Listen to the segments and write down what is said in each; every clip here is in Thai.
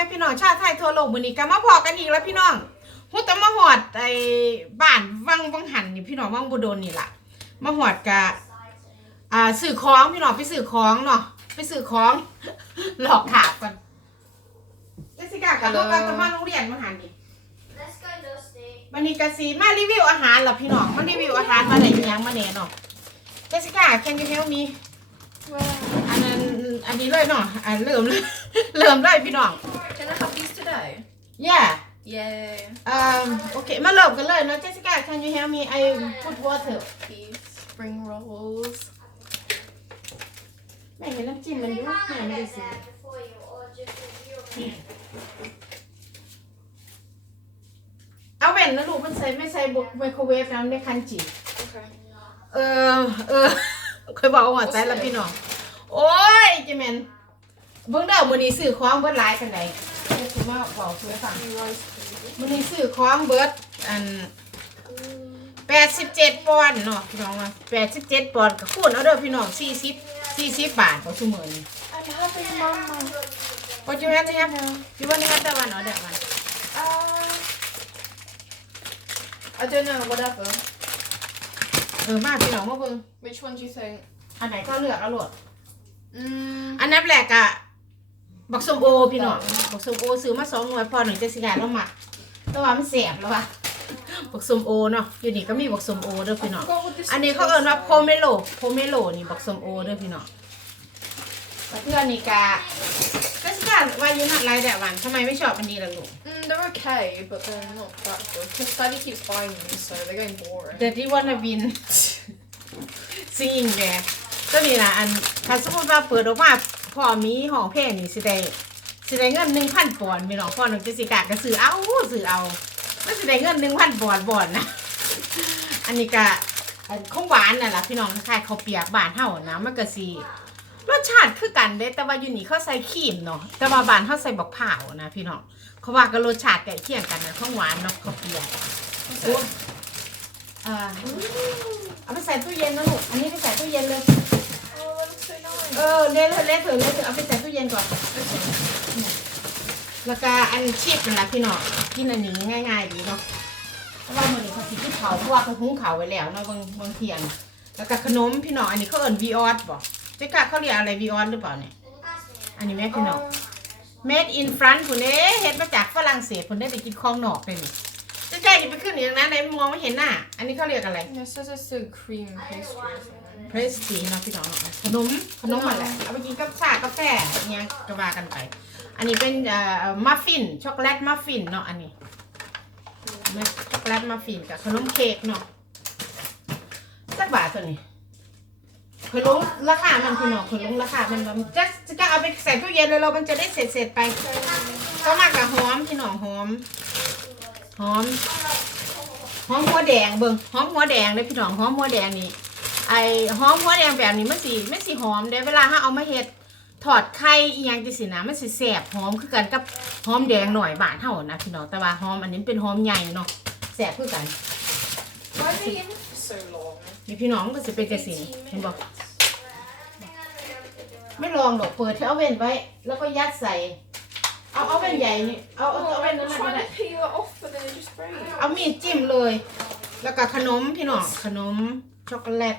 ม่พี่น้องชาติไทยทั่วโลกมื้อนี้ก็มาพอกันอีกแล้วพี่น้องฮู้แต่มาฮอดไอ้บ้านวังวังหันนี่พี่น้องวังบ่โดนนี่ล่ะมาฮอดกะอ่าซื้อของพี่น้องไปซื้อของเนาะไปซื้อของหลอกถามกันเจสสิก้ากับลูกกันมาโรงเรียนมาหันนี่ Let's go, Dusty. วันนี้ก็สิมารีวิวอาหารเหรอพี่น้องมารีวิวอาหารมาได้อิหยังมาแน่เนาะเจสสิก้า can you help me อันนั้นอันนี้เลยเนาะอันเริ่มเลย เริ่มเลยพี่น้อง Can I have these today? yeah Yay. เอ่อโอเคมาเริ่มกันเลยเนาะเจสสิก้า can you help me I put water Beef spring rolls. แม่เห็นน้ำจิ้ม Can มัน we อยู่ come แม่ and ไม่ได้ get ซื้อ there before you, or just if you're เอาแว่นนะลูกมันใส่ไม่ใส่บุกไมโครเวฟนะมันได้คันจิ Okay. เออ เออเคยบอกว่าหัวใจแล้วพี่น้อง โอ้ยเจแมน เบิ่งเด้อมื้อนี้ซื้อของเบิดหลายกันไดเดี๋ยวสิมาบอกสู่ฟัง Any rice please? มื้อนี้ซื้อของเบิดอัน87ปอนด์เนาะพี่น้องว่า87ปอนด์ก็คูณเอาเด้อพี่น้อง40 40บาทบ่ซุมื้อนี้ I'm having mama. What you have to have you want to have that one or that one Uh, I don't know, whatever. เออมาพี่น้องมาเบิ่ง Which one do you think? อันไหนก็เลือกเอาโลด Mm, อันนับแรกอะ บักส้มโอพี่น้องบักส้มโอซื้อมาสองหน่วยพอหนึ่งจะสิกาแล้วหมักแต่ว่ามันแสบแล้วว่ะบักส้มโอเนาะอยู่นี่ก็มีบักส้มโอเด้อพี่น้อง forgot what this อันนี้เขาเอิ้นว่าโพเมโลโพเมโลนี่บักส้มโอเด้อพี่น้องแล้วเพื่อนนี่กะก็สิกาว่าอยู่นัดไรแต่วันทำไมไม่ชอบอันนี้ล่ะลูก Mm, they're okay, but they're not that good. Because Daddy keeps buying them, so they're getting boring. แต่ที่วันวินซิงแกก็นี่นะอันถ้าสมมติว่าเปิดออกมา พอมีห้องเพลงนี่สิได้สิได้เงินหนึ่งพันปอนด์พี่น้องพ่อหนึ่งจะสิกาก็ซื้อเอาซื้อเอาไม่สิได้เงินหนึ่งพันปอนด์บอนด์นะอันนี้ก็อันของหวานน่ะล่ะพี่น้องคล้ายๆข้าวเปียกบ้านเฮานะมันก็สิรสชาติคือกันเด้แต่ว่าอยู่นี่เขาใส่ครีมเนาะแต่ว่าบ้านเฮาใส่บักพร้าวนะพี่น้องเขาว่าก็รสชาติใกล้เคียงกันนะของหวานเนาะข้าวเปียก What's โอ้ it? อ่าเอาไปใส่ตู้เย็นนะลูกอันนี้ไปใส่ตู้เย็นเลย เออเละเลยเละเถอะเละเถอะเอาไปใส่ตู้เย็นก่อนแล้วก็อันชีพนั่นแหละพี่น้องกินอันนี้ง่ายๆดีเนาะเพราะว่ามันเขาสิกินเขาเพราะว่าเขาหุงเขาไว้แล้วเนาะบางบางเทียนแล้วก็ขนมพี่น้องอันนี้เขาเอิ้นวีออสบ่เจ๊กะเขาเรียกอะไรวีออสหรือเปล่าเนี่ยอันนี้แม่พี่น้อง made in France คุณเด้เฮ็ดมาจากฝรั่งเศสคุณได้ไปกินของนอกเลยนี่ เจ๊กะอย่าไปขึ้นอย่างนั้นไหนมองไม่เห็นหน้า อันนี้เขาเรียกอะไร Yeah, it says it's a cream pastry or something. เพรสตีเนาะพี่น้องเนาะขนมขนมอะไรเอาไปกินกับชากาแฟเนี่ยก็ว่ากันไป อันนี้เป็นเอ่อมัฟฟินช็อกโกแลตมัฟฟินเนาะอันนี้มันช็อกโกแลตมัฟฟินกับขนมเค้กเนาะสักบาทตัวนี้เคยลงราคามันพี่น้องเคยลงราคามันมันจะจะก็เอาไปใส่ตู้เย็นเลยเรามันจะได้เสร็จเสร็จๆไปก็มากับหอมพี่น้องหอม หอมหอมหัวแดงเบิ่งหอมหัวแดงเลยพี่น้องหอมหัวแดงนี่ไอ้หอมหัวแดงแบบนี้มันสิมันสิหอมเด้เวลาถ้าเอามาเฮ็ดถอดไข่อีหยังจังซี่นะมันสิแซ่บหอมคือกันกับหอมแดงหน่อยบาทเฮานะพี่น้องแต่ว่าหอมอันนี้เป็นหอมใหญ่เนาะแซ่บคือกัน Why did it so long? นี่พี่น้องก็สิเป็นจังซี่นี่18เห็นบ่ minutes. ไม่ลองหรอกเปิดที่เอาเว้นไว้ แล้วก็ยัดใส่ เอาเอาเว้นใหญ่นี่ เอาเอา Oh, เอาเว้น I'm นั้นน่ะก็ trying ได้ to peel it off, but then it just breaks. เอามีดจิ้มเลย แล้วก็ขนมพี่น้องขนมช็อกโกแลต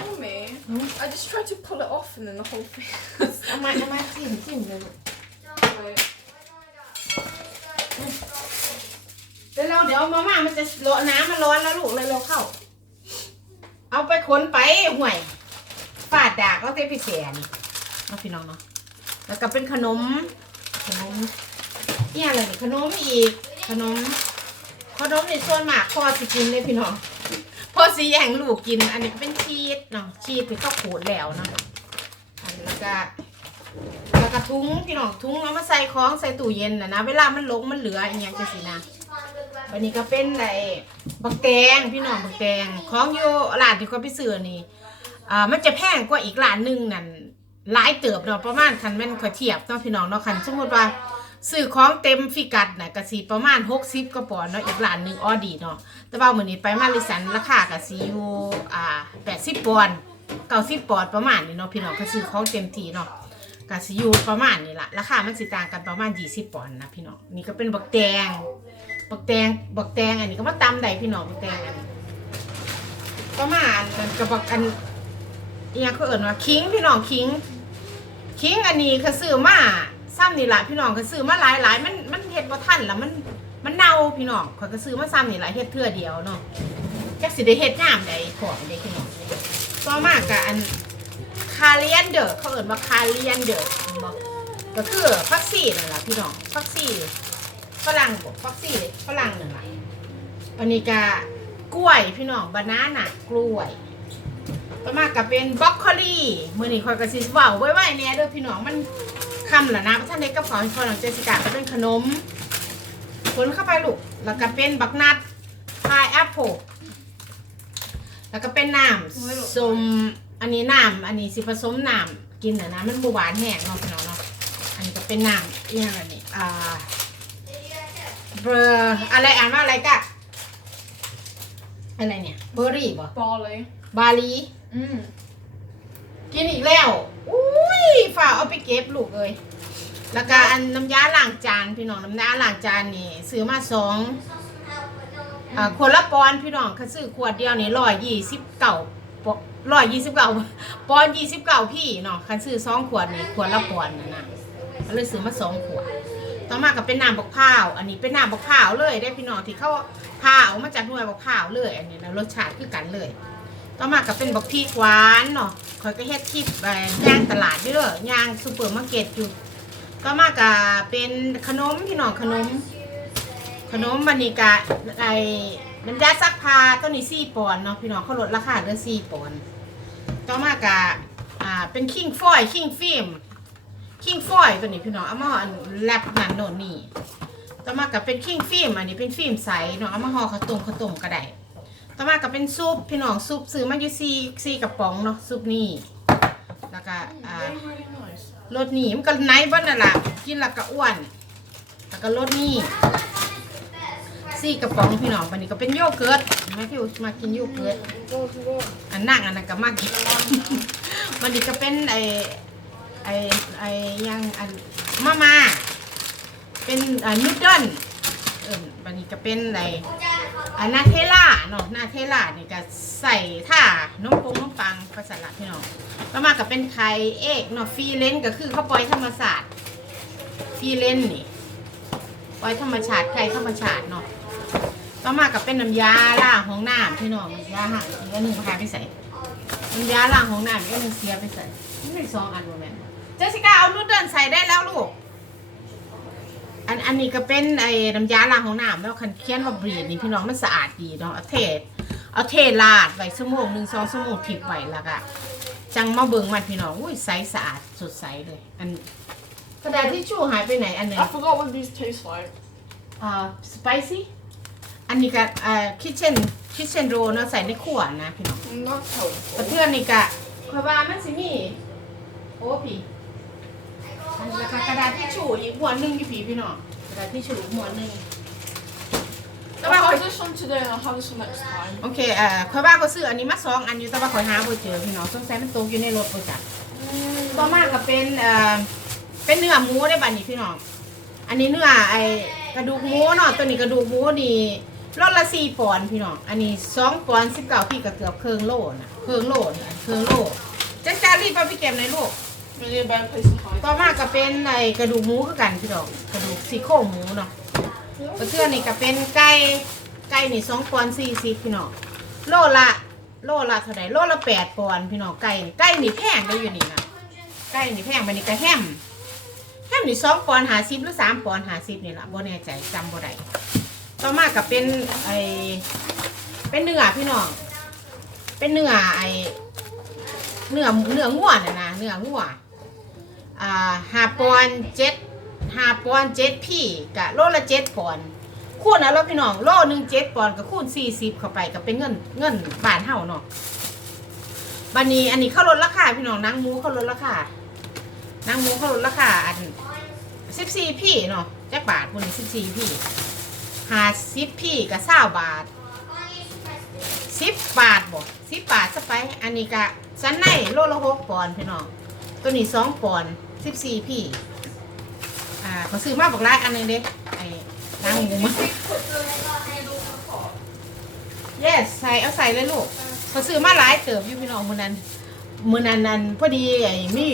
Mommy, Hmm? I just tried to pull it off and then the whole thing. เอามาเอามาจิ้มจิ้มเลยลูก Wait. เดี๋ยวเราเดี๋ยวมาม่ามันจะร้อนน้ำมันร้อนแล้วลูกเลยเราเข้า เอาไปขนไปห่วยฟาดดากเอาเทพิเศษนี่เอาพี่น้องเนาะแล้วก็เป็นขนม ขนมเนี่ยอะไรนี่ขนมอีก ขนม ขนมในส่วนมากพ่อสิกินเลยพี่น้องพ่อสิแย่งลูกกิน อันนี้ก็เป็นชีสเนาะชีสที่เขาขูดแล้วเนาะอันนี้แล้วก็แล้วก็ทุงพี่น้องทุงเอามาใส่ของใส่ตู้เย็นนะนะเวลามันลงมันเหลืออย่างเงี้ยจะสินะวันนี้ก็เป็นไอ้บักแตงพี่น้องบักแตงของอยู่ร้านที่เขาไปซื้อนี่อ่ามันจะแพงกว่าอีกร้านหนึ่งนั่น หลายเติบเนาะประมาณคันแม่นขอเทียบเนาะพี่น้องเนาะคันสมมติว่าซื้อของเต็มฟิกัดน่ะก็สิประมาณ 60กว่าปอนเนาะอีกร้านหนึ่งออดีเนาะแต่ว่าเหมือนนี้ไปมาลิสันราคาก็สิอยู่อ่า80ปอนด์90ปอนด์ประมาณนี้เนาะพี่น้องก็ซื้อของเต็มทีเนาะกสิอยู่ประมาณนี้ละราคามันสิต่างกันประมาณ 20ปอนด์นะพี่น้องนี่ก็เป็นบักแตงบักแตงบักแตงอันนี้ก็มาตำได้พี่น้องบักแตงอันนี้ประมาณกับบักอันอีหยังเขาเอิ่นว่าคิงพี่น้องคิง คิงอันนี้เขาซื้อมาซ้ำนี่แหละพี่น้องเขาซื้อมาหลายหลายมันมันเฮ็ดบ่ทันละมันมันเน่าพี่น้องเขาก็ซื้อมาซ้ำนี่แหละเฮ็ดเทื่อเดียวเนาะจักสิได้เฮ็ดยามใดของเด้พี่น้องต่อมาก็อันคาเลียนเดอร์เขาเอ่นว่าคาเลียนเดอร์บอกก็คือฟักซี่นั่นแหละพี่น้องฟักซี่ฝรั่งบอกฟักซี่ฝรั่งนั่นแหละอันนี้ก็กล้วยพี่น้องบานาน่ะกล้วย ต่อมาก็เป็นบรอกโคลีมื่อนี้คอยกระซิบเบาไว้ไว้เนี่ยเด้อพี่น้องมันคำละนะท่านเด็กกับของคอยหลังเจสิกาก็เป็นขนมคนเข้าไปลูกแล้วก็เป็นบักนัดพายแอปเปิลแล้วก็เป็นน้ำส้มอันนี้น้ำอันนี้สิผสมน้ำกินนะนะมันบหวานแห้งเนาะพี่น้องเนาะอันนี้ก็เป็นน้ำอีกอย่างอันนี้อ่าเบอร์อะไรอ่านว่าอะไรกะอะไรเนี่ยเบอร์รี่บ่ Barley. บาลี กินอีกแล้วอุ้ยฝ่าเอาไปเก็บลูกเอ้ยแล้วก็อันน้ำยาล้างจานพี่น้องน้ำยาล้างจานนี่ซื้อมาสองอ่าขวดละปอนพี่น้องเขาซื้อขวดเดียวนี่ร้อยยี่สิบเก้าร้อยยี่สิบเก้าปอนยี่สิบเก้าพี่เนาะคันซื้อสองขวดนี่ขวดละปอนนะนะเลยซื้อมาสองขวด ต่อมาก็เป็นน้ำบักพร้าว อันนี้เป็นน้ำบักพร้าวเลยได้พี่น้องที่เขาพาออกมาจากหน่วยบักพร้าวเลย อันนี้นะรสชาติคือกันเลย ต่อมาก็เป็นบักพริกหวานเนาะคอยก็เฮ็ดคลิปไปย่างตลาดเด้อย่างซูเปอร์มาร์เก็ตอยู่ต่อมาก็เป็นขนมพี่น้องขนม ขนมมันนี่กะไอ้มันยาซักผ้าตัวนี้สี่ปอนเนาะพี่น้องเขาลดราคาเหลือสี่ปอนต่อมากะอ่าเป็นคิงฟอยคิงฟิล์มคิงฟอยตัวนี้พี่น้องเอามาห่ออันแลบนั่นโน่นนี่ต่อมากับเป็นคิงฟิล์มอันนี้เป็นฟิล์มใสเนาะเอามาห่อข้าวต้มข้าวต้มก็ได้ ต่อมากับเป็นซุปพี่น้องซุปซื้อมาอยู่สี่สี่กระป๋องเนาะซุปนี่แล้วก็อ่ารสนี่มันก็ไนท์บ้านนั่นแหละกินแล้วก็อ้วน แล้วก็รสนี่สี่กระป๋องพี่น้องวันนี้ก็เป็นโยเกิร์ตแม่พี่อุมากินโยเกิร์ตอันนั่งอันนั้นก็มากินวันนี้ก็เป็นไอไอไอยังอันมามาเป็นอ่านูดเดิลเออวันนี้ก็เป็นไอ อันนาเทล่าเนาะนาเทล่านี่ก็ใส่ท่านมปงนมปังภาษาละพี่น้องแล้วมาก็เป็นไข่เอกเนาะฟรีเลนก็คือเขาวปล่อยธรรมศาสตร์ฟรีเลนนี่ปล่อยธรรมชาติไข่ธรรมชาติเนาะต่อมากับเป็นน้ำยาล้างห้องน้ำพี่น้องน้ำยาห่างอีกอันหนึ่งพาไปใส่น้ำยาล้างห้องน้ำอีกอันหนึ่งเสียไปใส่ไม่สองอันบ่แม่นเจสิก้าเอานูดเดิลใส่ได้แล้วลูก อันอันนี้ก็เป็นไอ้น้ำยาล้างห้องน้ำแล้วคันเคียนว่าบรีดนี่พี่น้องมันสะอาดดีเนาะเอาเทเอาเทลาดไว้ชั่วโมงหนึ่งสองชั่วโมงถิบไว้แล้วก็จังมาเบิ่งมันพี่น้องอุ้ยใสสะอาดสดใสเลย อันกระดาษทิชชู่หายไปไหนอันหนึ่ง I forgot what these taste like. อ่าสไปซี่อันนี้ก็อ่าคิทเช่นคิทเช่นโรเนาะใส่ในขวดนะพี่น้อง Mm, That's แต่ helpful. เพื่อนนี่ก็คอยว่ามันสิมีโอ้พี่ อันนี้ก็กระดาษทิชชู่อีกหัวหนึงอยู่พี่พี่น้องกระดาษทิชชู่อีกหัวหนึงแต่ว่า I'll คอย have this one today and I'll have this one next time. โอเคเอ่อคอยว่าก็ซื้ออันนี้มาสองอันอยู่แต่ว่าคอยหาบ่เจอพี่น้องสงสัยมันตกอยู่ในรถบ่จักต่อมาก็เป็นเอ่อเป็นเนื้อหมูได้บัดนี้พี่น้อง อันนี้เนื้อไอ้กระดูกหมูเนาะตัวนี้กระดูกหมูนี่รสละสี่ปอนด์พี่น้อง อันนี้สองปอนด์สิบเก้าพี่ก็เกือบเครื่องโลนะเครื่องโลนะเครื่องโลจังจารีบเอาไปเก็บในอยลูก ต่อมาก็เป็นไอกระดูกหมูคือกันพี่น้องกระดูกซี่โครงหมูเนาะกระเทือนี่ก็เป็นไก่ไก่นี่สองปอนด์สี่สิบพี่น้องโลละโลละเท่าไหร่โลละแปดปอนด์พี่น้องไก่นี่ไก่นี่แพงได้อยู่นี่นะไก่นี่แพงบันนี้ก็แฮมแฮมนี่สองปอนด์หาสิบหรือสามปอนด์หาสิบนี่ละบ่แน่ใจจำบ่ได้ต่อมากับเป็นไอเป็นเนื้อพี่น้องเป็นเนื้อไอเนื้อเนื้องัวน่ะนะเนื้องัว อ่าห้าปอนเจ็ดห้าปอนเจ็ดพี่กะโลละเจ็ดปอนคูณเอาพี่น้องโลหนึ่งเจ็ดปอนด์ก็คูณสี่สิบเข้าไปก็เป็นเงินเงินบาทเท่าเนาะบันนี้อันนี้เขาลดราคาพี่น้องนางหมูเขาลดราคานางหมูเขาลดราคาอันสิบสี่พี่เนาะจักบาทพวกนี้สิบสี่พี่หาสิบพี่กับเศร้าบาทสิบบาทบ่สิบบาทซะไป อันนี้กะสันในโลละหกปอนพี่น้อง ตัวนี้สองปอนด์สิบสี่พี่ อ่าเขาซื้อมาบอกร้านอันหนึงเด้ไอ้ล้างหมูมา yes ใส่เอาใส่เลยลูกเขาซื้อมาหลายเติบอยู่พี่น้องมื้อนั้นมื้อนั้นนั้นพอดีไอ้มี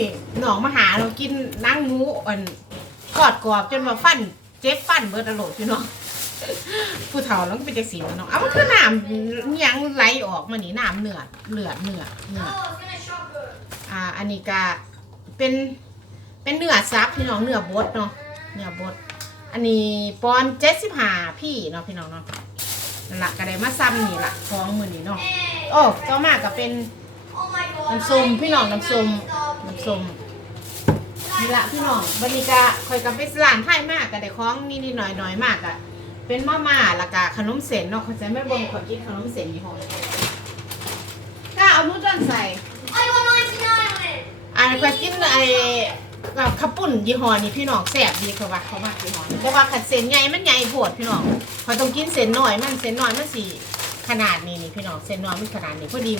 น้องมาหาเรากินนางหมูอันทอดกรอบจนมาฟันเจ็บฟันเบิดอโลดพี่น้อง ผู้เฒ่าแล้วก็เป็นจังสีเนาะเอามันคือน้ำหยังไหลออกมานี่น้ำเนือดเลือดเนื้อเนื้อ Oh, it's gonna shock her. อ่าอันนี้ก็ เป็นเป็นเนื้อซับพี่น้องเนื้อบดเนาะเนื้อบด อันนี้ปอนเจ็ดสิบห้าพี่เนาะพี่น้องเนาะนั่นละก็ได้มาซ้ำนี่ละของมือนี่เนาะโอ้ต่อมาก็เป็นน้ำส้มพี่น้องน้ำส้มน้ำส้มนี่ละพี่น้องบันนี้ก็คอยกับไปร้านไทยมากก็ได้ของนี่นี่หน่อยหน่อยๆมากอะเป็นมาม่าล้วก็ขนมเส้นเนาะเขาจะไม่บ่งขอกินขนมเส้นยี่ห้อถ้าเอานูดอนใส่ it. อันก็กินไอ้แบบข้าวปุ้นยี่ห้อนี้พี่น้องแซ่บดีเขาว่าเขามากยี่ห้อนี้แต่ว่าขัดเส้นใหญ่มันใหญ่โพดพี่น้องเขาต้องกินเส้นน้อยมันเส้นน้อยมันสีขนาดนี้นี่พี่น้องเส้นน้อยมันขนาดนี้พอดี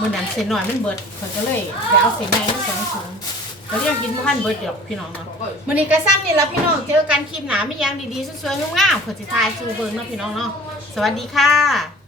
มือนั้นเส้นน้อยมันเบิดเขาก็เลยไปเอาเส้นใหญ่มาสองถุงเขาเรียกกินบ่ทันเบิดเดียวพี่น้องเนาะมื้อนี้ก็ซ้ำนี่ละพี่น้องเจอกันคลิปหน้ามีหยังดีๆสวยๆงามๆขอสิทายสู่เบิ่งเนาะพี่น้องเนาะสวัสดีค่ะ